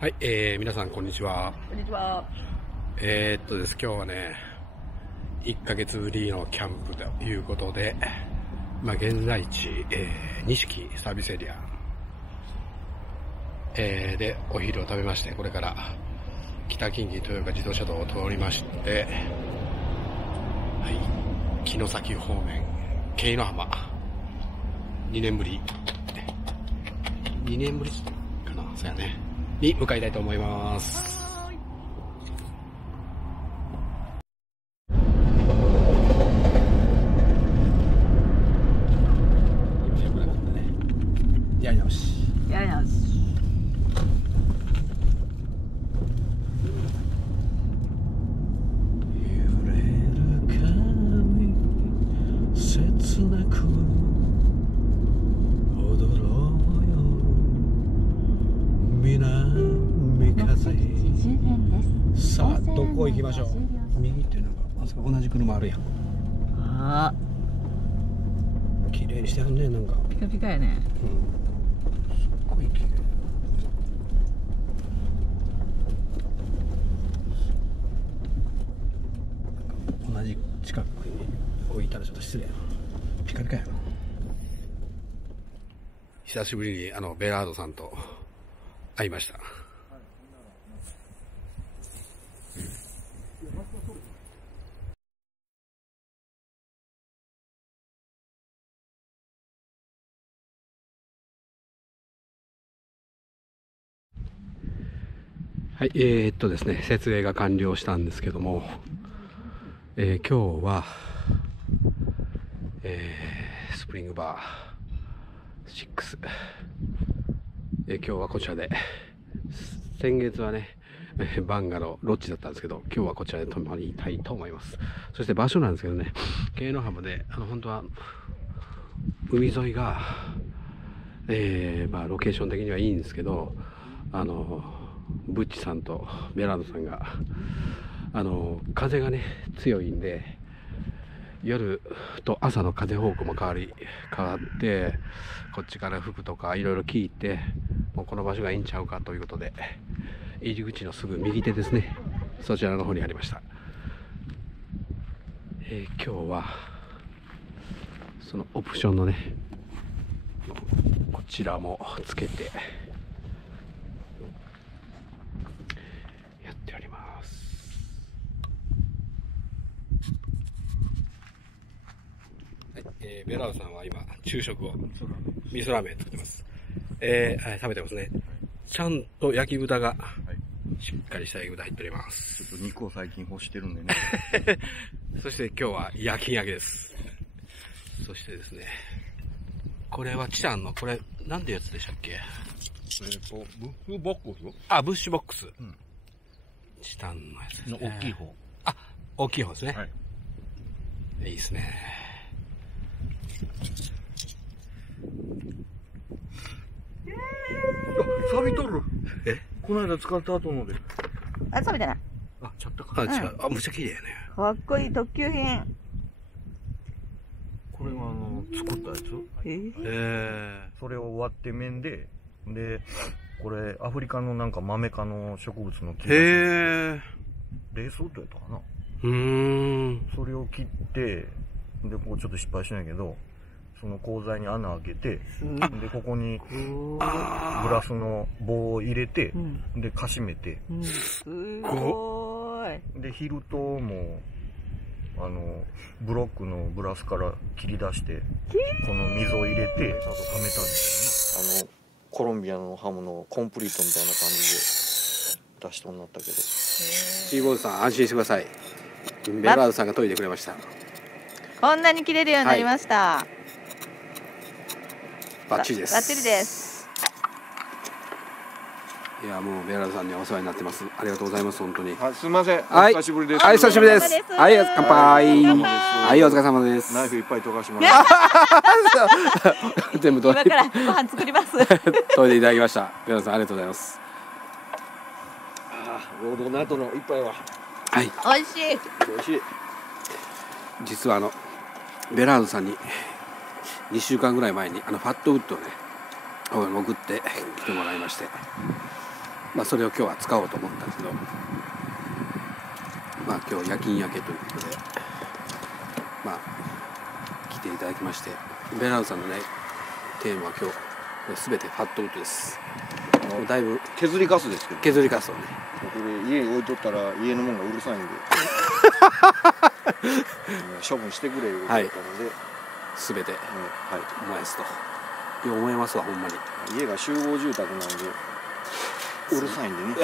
はい、皆さんこんにちは。こんにちは。です。今日はね、1ヶ月ぶりのキャンプということで、現在地、錦サービスエリア、でお昼を食べまして、これから北近畿豊岡自動車道を通りまして、はい、城崎方面、京野浜、2年ぶりかな、そうやね、に向かいたいと思います。今良くなかったね。やり直し。やり直し。揺れる髪切なく踊ろうよ南風。さあどこ行きましょう。右ってなんかあそこ同じ車あるやん。ああ、綺麗にしてはんね。なんかピカピカやね。すっごい綺麗。同じ近くに置いたらちょっと失礼やな。ピカピカやな。久しぶりにベラードさんと会いました。はい、ですね、設営が完了したんですけども、今日は、スプリングバー6、今日はこちらで、先月はね、バンガロー、ロッジだったんですけど、今日はこちらで泊まりたいと思います。そして場所なんですけどね、京野浜で、本当は、海沿いが、ロケーション的にはいいんですけど、ブッチさんとベラードさんが風がね強いんで、夜と朝の風方向も変わって、こっちから吹くとかいろいろ聞いて、もうこの場所がいいんちゃうかということで、入り口のすぐ右手ですね、そちらの方にありました。今日はそのオプションのねこちらもつけてやっております。はい、ベラードさんは今昼食を味噌ラーメン作ってます。食べてますね。ちゃんと焼き豚が、しっかりした焼き豚入っております。ちょっと肉を最近欲してるんでね。そして今日は夜勤明けです。そしてですね、これはチタンの、これなんてやつでしたっけ。ブッシュボックス。あ、ブッシュボックス、うん、チタンのやつですね。の大きい方。あ、大きい方ですね。はい。いいですね。あ、錆びとる。この間使った後ので。あ、そうみたいな。あ、ちゃったか。あ、違う。あ、むちゃ綺麗やね。かっこいい特級品。これは作ったやつ。それを割って面で、これアフリカのなんかマメ科の植物の木。レースウッドやったかな。それを切って、で、こうちょっと失敗しないけど、その鋼材に穴開けて、で、ここにグラスの棒を入れて、で、かしめて、すごーい。で、ヒルトも、ブロックのブラスから切り出して、この水を入れて、ちゃんと溜めたんですよね。コロンビアのハムのコンプリートみたいな感じで出しとんなったけど。シーボードさん安心してください。ベラードさんが研いでくれました。こんなに切れるようになりました。バッチリです。バッチリです。いや、もうベラードさんにはお世話になってます。ありがとうございます。本当に。はい、すみません。はい、お久しぶりです。はい、久しぶりです。はい、乾杯。はい、お疲れ様です。ナイフいっぱい溶かしました。全部今からご飯作ります。研いでいただきました。ベラードさんありがとうございます。労働の後の一杯は。はい。美味しい。美味しい。実はベラードさんに2週間ぐらい前にファットウッドをね送ってきてもらいまして、それを今日は使おうと思ったんですけど、今日夜勤明けということで来ていただきまして、ベラードさんのねテーマは今日全てファットウッドです。もうだいぶ削りカスですけど、削りカスをね、これ家に置いとったら家のもんがうるさいんで処分してくれいうことだったので、全て燃やすと、よう思いますわほんまに。家が集合住宅なんでうるさいんでね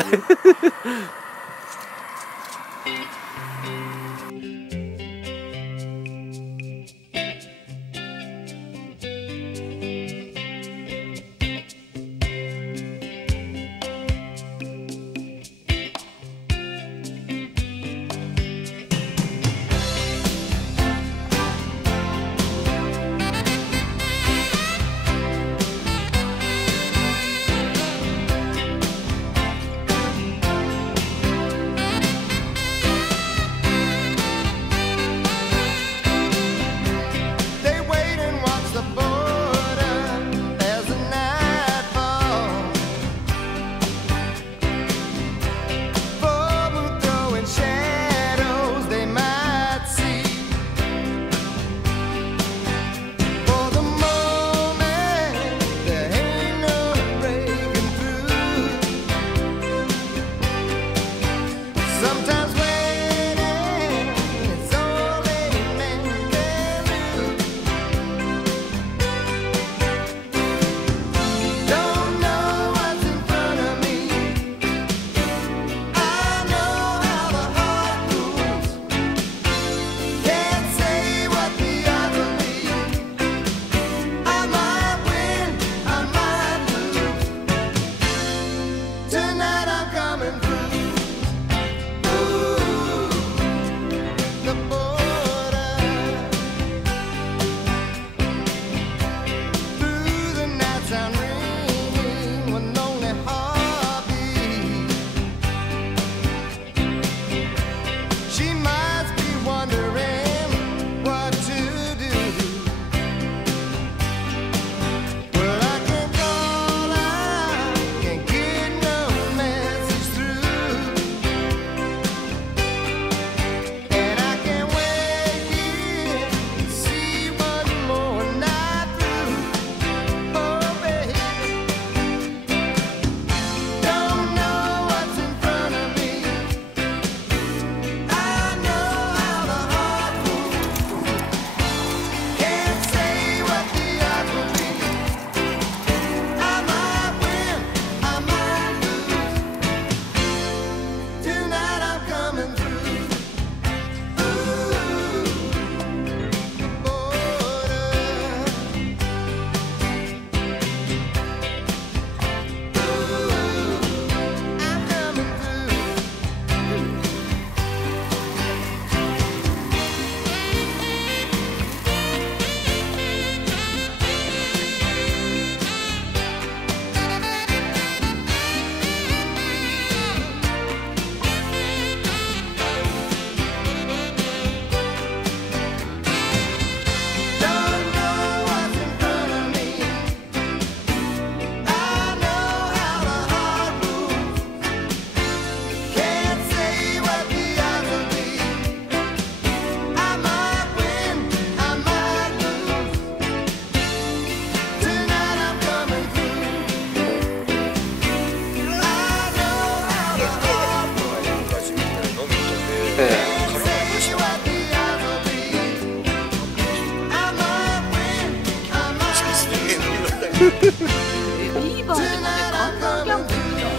ビーバーでもね、ガンガンギャングみたい。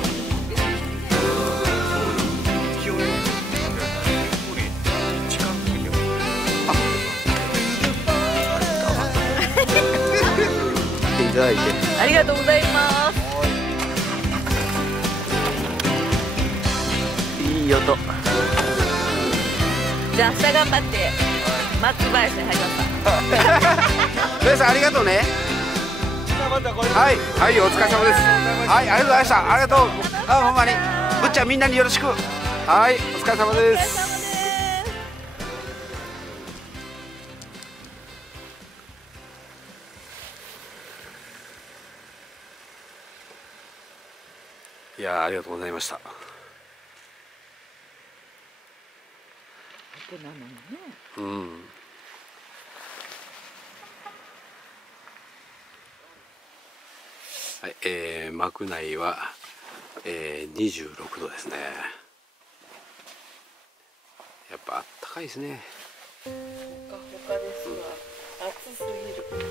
いただいてありがとうございます。いい音。じゃあ明日頑張って松林に入りました。ベイさんありがとうね。はいはい、お疲れ様です。はい、ありがとうございました。ありがとう。ほんまにぶっちゃんみんなによろしく。はい、お疲れ様です。いやー、ありがとうございました。大人なのね。うん。はい、幕内は、26度ですね。やっぱあったかいですね。ほかほかですわ。暑すぎる。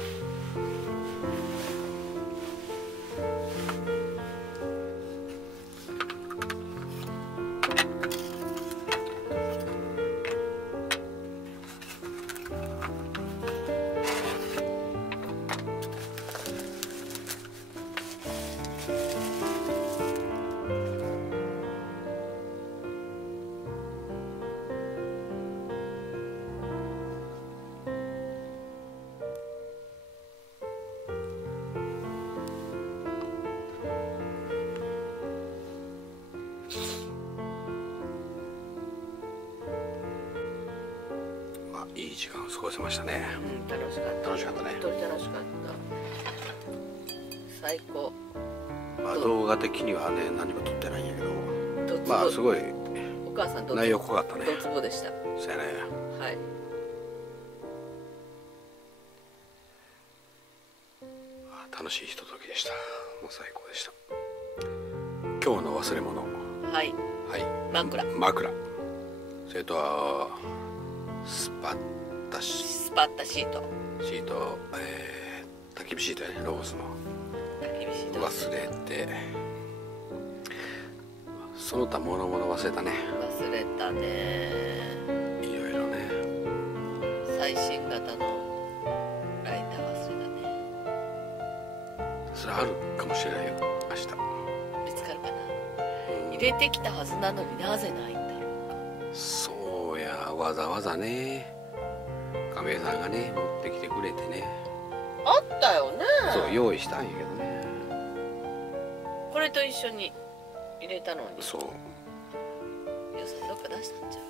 いい時間を過ごせましたね。うん、楽しかった。楽しかったね。本当に楽しかった。最高。まあ動画的にはね何も撮ってないんやけど、ドツボ。まあすごいお母さん内容濃かったね。ドツボでした。そうやね。はい。楽しいひとときでした。もう最高でした。今日の忘れ物。はい。はい。枕。枕。それとはスパッタスパッタシート。シート、焚き火シートやね、ローズの。焚き火シート忘れて、その他諸々忘れたね。忘れたね。いろいろね。最新型のライター忘れたね。それあるかもしれないよ、明日。見つかるかな。入れてきたはずなのになぜないんだろうか。そうや、わざわざね、亀井さんがね持ってきてくれてね。あったよね。そう用意したんやけどね。これと一緒に入れたのに。そう。予算どっか出したんちゃう。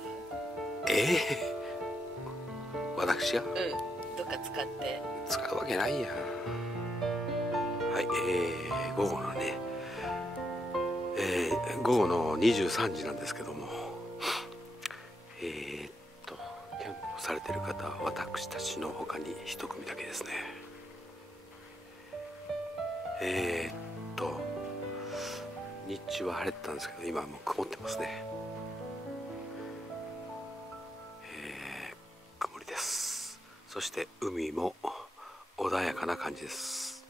私がうん、どっか使って使うわけないやん。はい、午後のね、午後の23時なんですけども、キャンプをされてる方は私たちの他に一組だけですね。日中は晴れてたんですけど今はもう曇ってますね。曇りです。そして海も穏やかな感じです。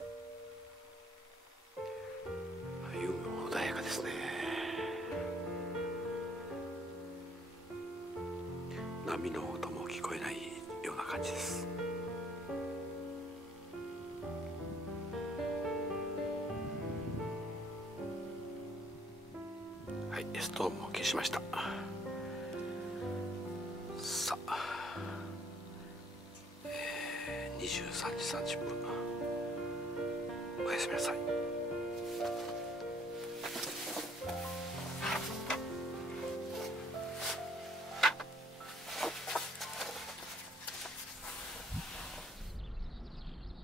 海も穏やかですね。波の音も聞こえないような感じです。はい、ストーブも消しました。さあ、23時30分。おやすみなさい。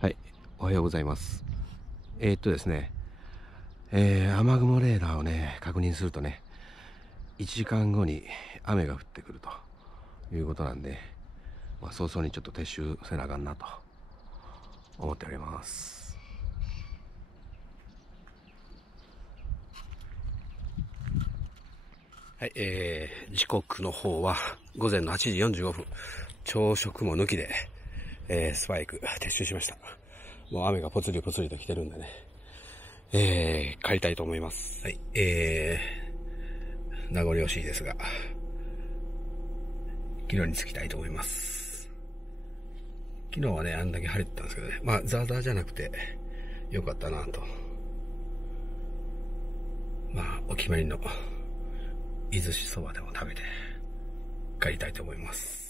はい、おはようございます。ですね、雨雲レーダーをね確認するとね、1時間後に雨が降ってくるということなんで、早々にちょっと撤収せなあかんなと思っております。はい、時刻の方は午前の8時45分、朝食も抜きで、スパイク撤収しました。もう雨がぽつりぽつりと来てるんでね、帰りたいと思います。はい、名残惜しいですが、昨日に着きたいと思います。昨日はね、あんだけ晴れてたんですけどね、ザーザーじゃなくてよかったなと。お決まりの伊豆しそばでも食べて帰りたいと思います。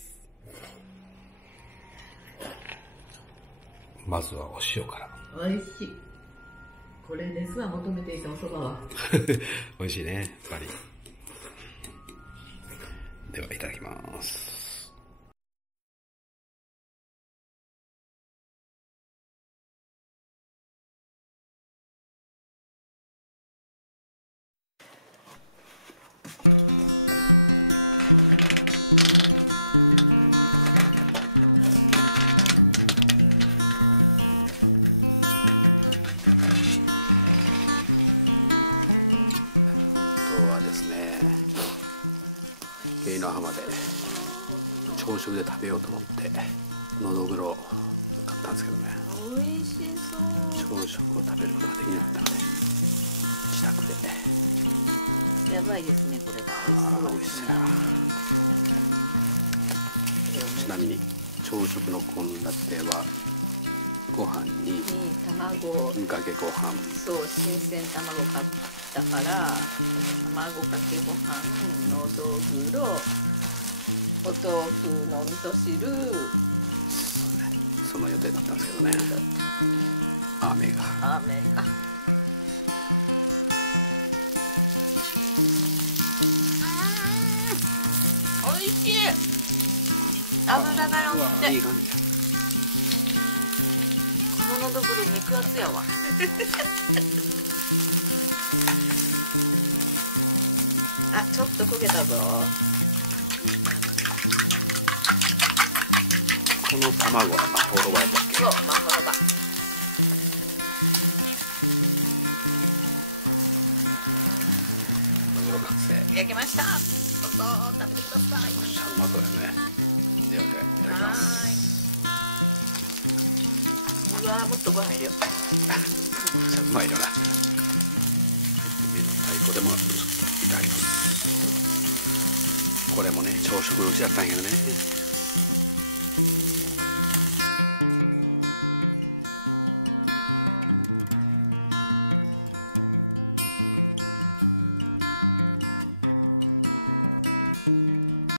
まずはお塩から。美味しい。これですわ、求めていたお蕎麦は。美味しいね、やっぱり。ではいただきます。ですね。京の浜で朝食で食べようと思ってのどぐろ買ったんですけどね、美味しそう。朝食を食べることができなかったので自宅で。やばいですね、これは。美味しそうですね。ちなみに朝食の献立はご飯に卵、かけご飯、そう、新鮮卵買ったから卵かけご飯、のどぐろ、お豆腐の味噌汁、その予定だったんですけどね、雨が。美味しい。油が乗っていい感じ。こののどぐろ肉厚やわ。あ、ちょっと焦げたぞ。この卵はまほろばだっけ？そう、まほろば。マグロ完成。焼けました。どうぞ食べてください。めっちゃうまそうですね。では、いただきます。うわー、もっとご飯入れよう。めっちゃうまいよな。明太子でもちょっといただきます。これもね、朝食のうちだったんやけどね。